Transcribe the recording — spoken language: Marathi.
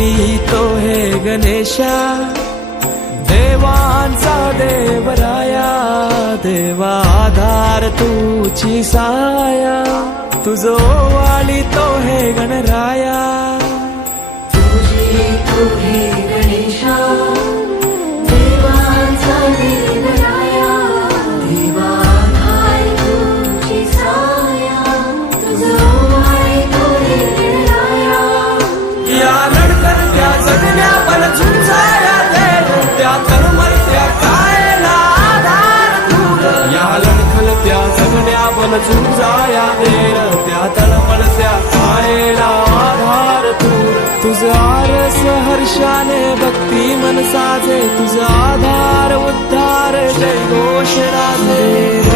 पूजितो हे गणेशा, देवांचा देवराया, देवा आधार तुझी साया, तुझो वालितो हे गणराया. पूजितो हे गणेशा, देवांचा देवराया, देवा आधार तुझी साया, तुझो वालितो हे गणराया. या लढकत्या जगण्या बल झुंजाया त्या तळमळत्या कायला आधार दूर. या लढकत्या जगण्या बल झुंजाया त्या तळमळत्या कायला आधार दूर. तुझं आरस हर्षाने भक्ती मन साजे, तुझा आधार उद्धार जय घोष राजे.